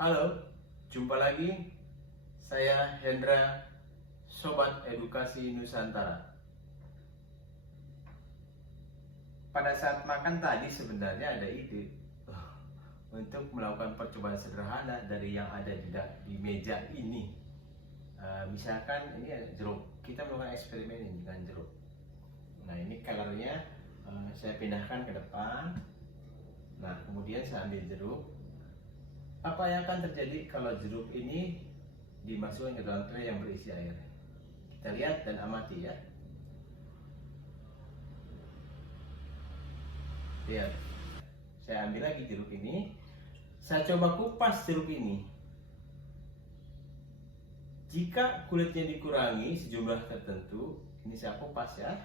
Halo, jumpa lagi. Saya Hendra, Sobat Edukasi Nusantara. Pada saat makan tadi sebenarnya ada ide untuk melakukan percobaan sederhana dari yang ada di meja ini. Misalkan ini ada jeruk, kita melakukan eksperimen ini dengan jeruk. Nah, ini colornya saya pindahkan ke depan. Nah, kemudian saya ambil jeruk. Apa yang akan terjadi kalau jeruk ini dimasukkan ke dalam tray yang berisi air? Kita lihat dan amati ya. Lihat, saya ambil lagi jeruk ini. Saya coba kupas jeruk ini. Jika kulitnya dikurangi sejumlah tertentu, ini saya kupas ya.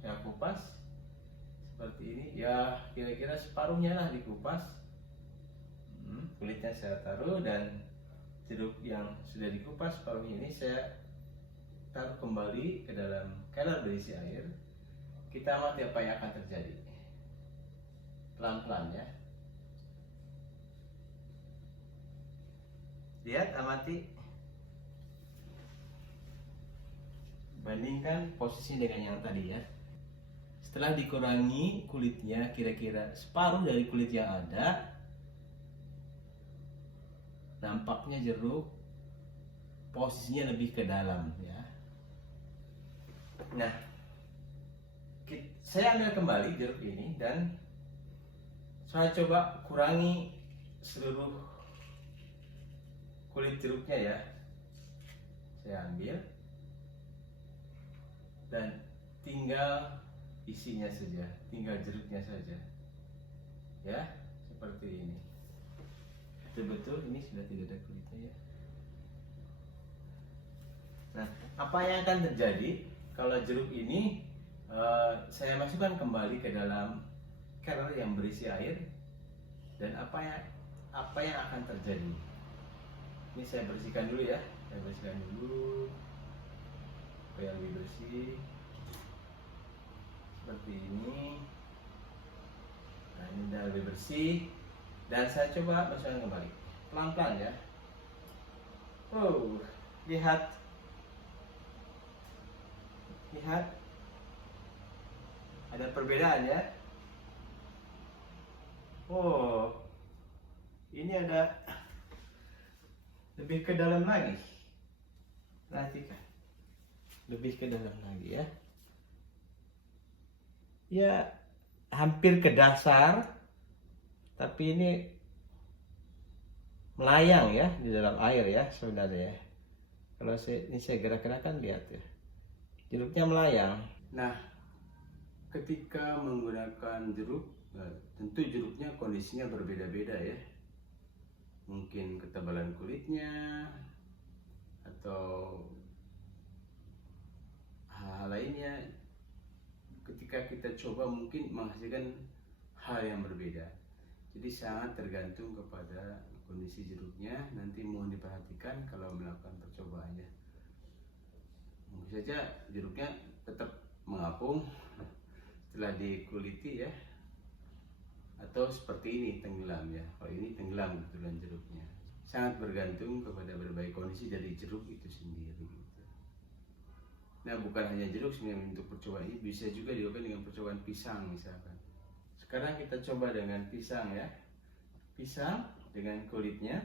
Saya kupas seperti ini ya, kira-kira separuhnya lah dikupas. Kulitnya saya taruh dan jeruk yang sudah dikupas separuhnya ini saya taruh kembali ke dalam keler berisi air. Kita amati apa yang akan terjadi. Pelan-pelan ya. Lihat, amati. Bandingkan posisi dengan yang tadi ya. Setelah dikurangi kulitnya kira-kira separuh dari kulit yang ada, nampaknya jeruk posisinya lebih ke dalam ya. Nah, saya ambil kembali jeruk ini dan saya coba kurangi seluruh kulit jeruknya ya. Saya ambil dan tinggal isinya saja, tinggal jeruknya saja ya, seperti ini. Betul-betul ini sudah tidak ada kulitnya ya. Nah, apa yang akan terjadi kalau jeruk ini saya masukkan kembali ke dalam keler yang berisi air, dan apa yang akan terjadi? Ini saya bersihkan dulu ya, saya bersihkan dulu supaya lebih bersih. Seperti ini. Nah, ini sudah lebih bersih dan saya coba masukkan kembali pelan-pelan ya. Oh, lihat ada perbedaan ya. Oh, ini ada lebih ke dalam lagi. Perhatikan, lebih ke dalam lagi ya. Ya, hampir ke dasar, tapi ini melayang ya di dalam air ya sebenarnya ya. Kalau saya gerak-gerakan, lihat ya, jeruknya melayang. Nah, ketika menggunakan jeruk, tentu jeruknya kondisinya berbeda-beda ya. Mungkin ketebalan kulitnya atau hal lainnya. Ketika kita coba mungkin menghasilkan hal yang berbeda. Jadi sangat tergantung kepada kondisi jeruknya. Nanti mohon diperhatikan kalau melakukan percobaannya. Mungkin saja jeruknya tetap mengapung setelah dikuliti ya, atau seperti ini tenggelam ya. Kalau ini tenggelam kebetulan jeruknya. Sangat bergantung kepada berbagai kondisi dari jeruk itu sendiri gitu. Nah, bukan hanya jeruk sebenarnya untuk percobaan ini, bisa juga dilakukan dengan percobaan pisang misalkan. Sekarang kita coba dengan pisang ya. Pisang dengan kulitnya.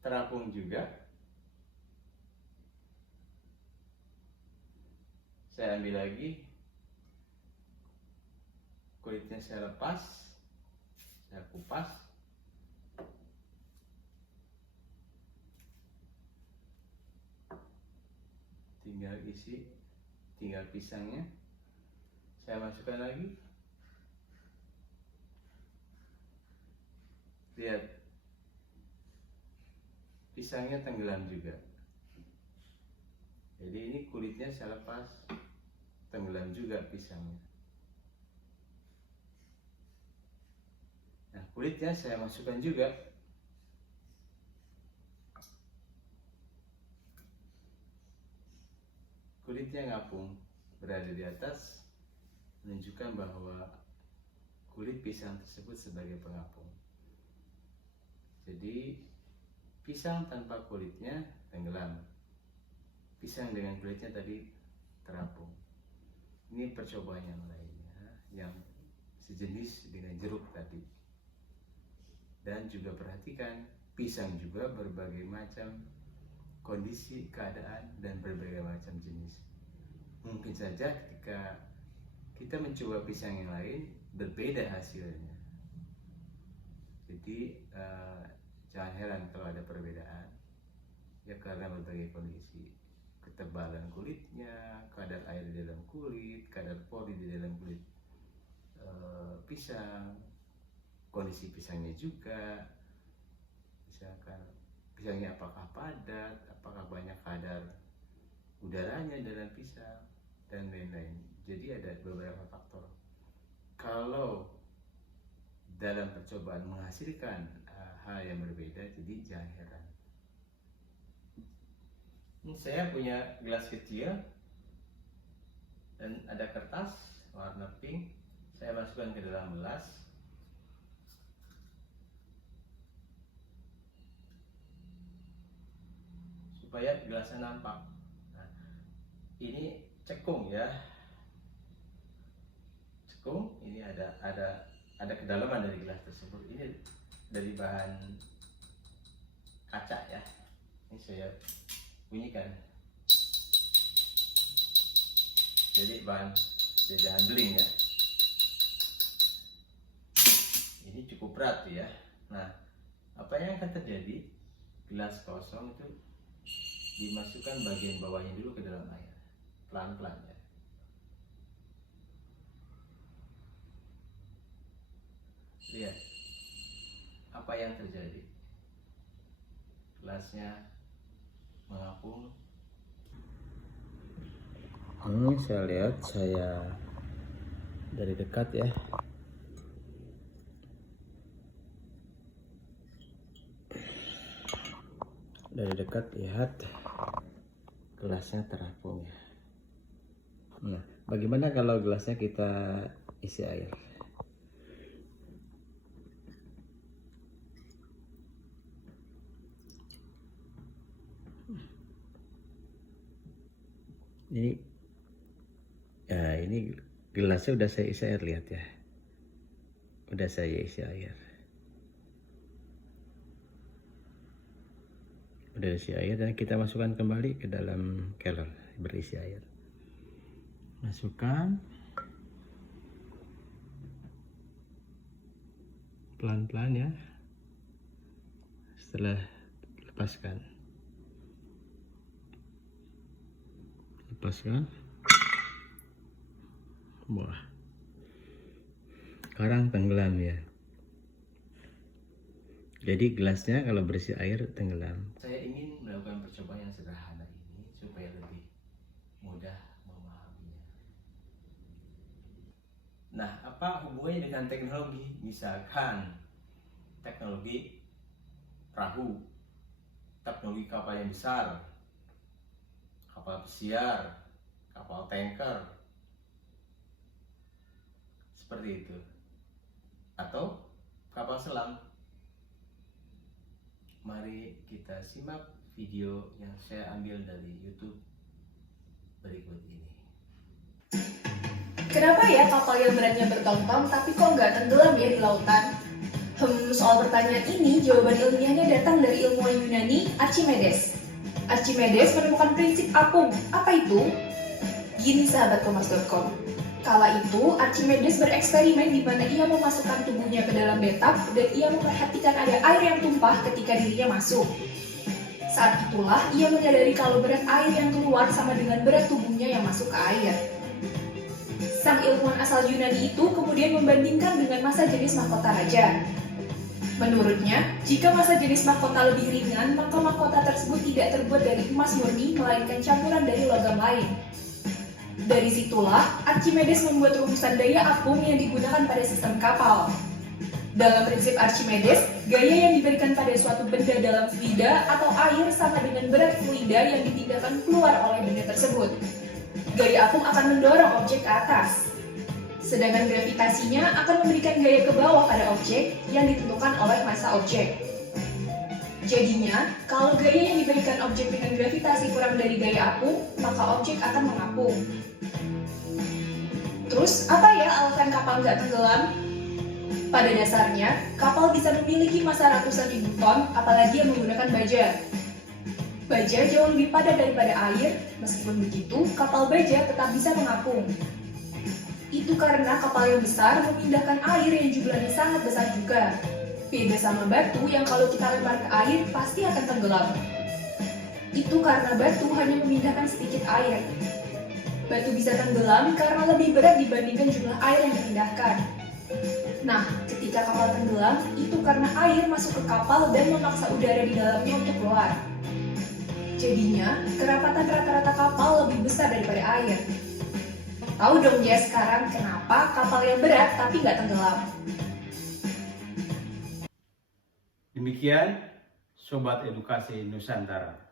Terapung juga. Saya ambil lagi. Kulitnya saya lepas. Saya kupas. Tinggal isi, tinggal pisangnya. Saya masukkan lagi. Lihat, pisangnya tenggelam juga. Jadi ini kulitnya saya lepas, tenggelam juga pisangnya. Nah, kulitnya saya masukkan juga. kulitnya ngapung berada di atas, menunjukkan bahwa kulit pisang tersebut sebagai pengapung. Jadi pisang tanpa kulitnya tenggelam, pisang dengan kulitnya tadi terapung. Ini percobaan yang lainnya yang sejenis dengan jeruk tadi. Dan juga perhatikan, pisang juga berbagai macam kondisi, keadaan, dan berbagai macam jenis. Mungkin saja ketika kita mencoba pisang yang lain berbeda hasilnya. Jadi jangan heran kalau ada perbedaan, ya karena berbagai kondisi, ketebalan kulitnya, kadar air di dalam kulit, kadar pori di dalam kulit pisang, kondisi pisangnya juga, misalkan pisangnya apakah padat, apakah banyak kadar udaranya dalam pisang, dan lain-lain. Jadi ada beberapa faktor. Kalau dalam percobaan menghasilkan hal yang berbeda, jadi jangan heran. Saya punya gelas kecil dan ada kertas warna pink. Saya masukkan ke dalam gelas. Supaya gelasnya nampak. Nah, ini cekung ya. Cekung, ini ada kedalaman dari gelas tersebut. Ini dari bahan kaca ya. Ini saya bunyikan. Jadi bahan, jangan beling ya. Ini cukup berat ya. Nah, apa yang akan terjadi? Gelas kosong itu dimasukkan bagian bawahnya dulu ke dalam air, pelan-pelan ya. Lihat apa yang terjadi. Gelasnya mengapung. Saya lihat, saya dari dekat ya. Dari dekat lihat gelasnya terapung ya. Nah, bagaimana kalau gelasnya kita isi air? Ini gelasnya udah saya isi air, lihat ya. Udah saya isi air. Udah isi air dan kita masukkan kembali ke dalam kelor berisi air. Masukkan pelan-pelan ya. Setelah lepaskan. Wah, sekarang tenggelam ya. Jadi gelasnya kalau berisi air tenggelam. Saya ingin melakukan percobaan yang sederhana ini supaya lebih mudah memahaminya. Nah, apa hubungannya dengan teknologi? Misalkan teknologi perahu, teknologi kapal yang besar, kapal pesiar, kapal tanker, seperti itu, atau kapal selam. Mari kita simak video yang saya ambil dari YouTube berikut ini. Kenapa ya kapal yang beratnya berton-ton tapi kok nggak tenggelam ya di lautan? Soal pertanyaan ini jawaban ilmiahnya datang dari ilmuwan Yunani Archimedes. Archimedes menemukan prinsip apung. Apa itu? Gini sahabat kompas.com. Kala itu, Archimedes bereksperimen di mana ia memasukkan tubuhnya ke dalam bathtub dan ia memperhatikan ada air yang tumpah ketika dirinya masuk. Saat itulah, ia menyadari kalau berat air yang keluar sama dengan berat tubuhnya yang masuk ke air. Sang ilmuwan asal Yunani itu kemudian membandingkan dengan massa jenis mahkota raja. Menurutnya, jika massa jenis mahkota lebih ringan, maka mahkota tersebut tidak terbuat dari emas murni, melainkan campuran dari logam lain. Dari situlah, Archimedes membuat rumusan daya apung yang digunakan pada sistem kapal. Dalam prinsip Archimedes, gaya yang diberikan pada suatu benda dalam fluida atau air sama dengan berat fluida yang dipindahkan keluar oleh benda tersebut. Gaya apung akan mendorong objek ke atas, sedangkan gravitasinya akan memberikan gaya ke bawah pada objek yang ditentukan oleh massa objek. Jadinya, kalau gaya yang diberikan objek dengan gravitasi kurang dari gaya apung, maka objek akan mengapung. Terus, apa ya alasan kapal nggak tenggelam? Pada dasarnya, kapal bisa memiliki massa ratusan ribu ton, apalagi yang menggunakan baja. Baja jauh lebih padat daripada air, meskipun begitu, kapal baja tetap bisa mengapung. Itu karena kapal yang besar memindahkan air yang jumlahnya sangat besar juga. Beda sama batu yang kalau kita lempar ke air pasti akan tenggelam. Itu karena batu hanya memindahkan sedikit air. Batu bisa tenggelam karena lebih berat dibandingkan jumlah air yang dipindahkan. Nah, ketika kapal tenggelam, itu karena air masuk ke kapal dan memaksa udara di dalamnya untuk keluar. Jadinya, kerapatan rata-rata kapal lebih besar daripada air. Tahu dong ya sekarang kenapa kapal yang berat tapi nggak tenggelam? Demikian Sobat Edukasi Nusantara.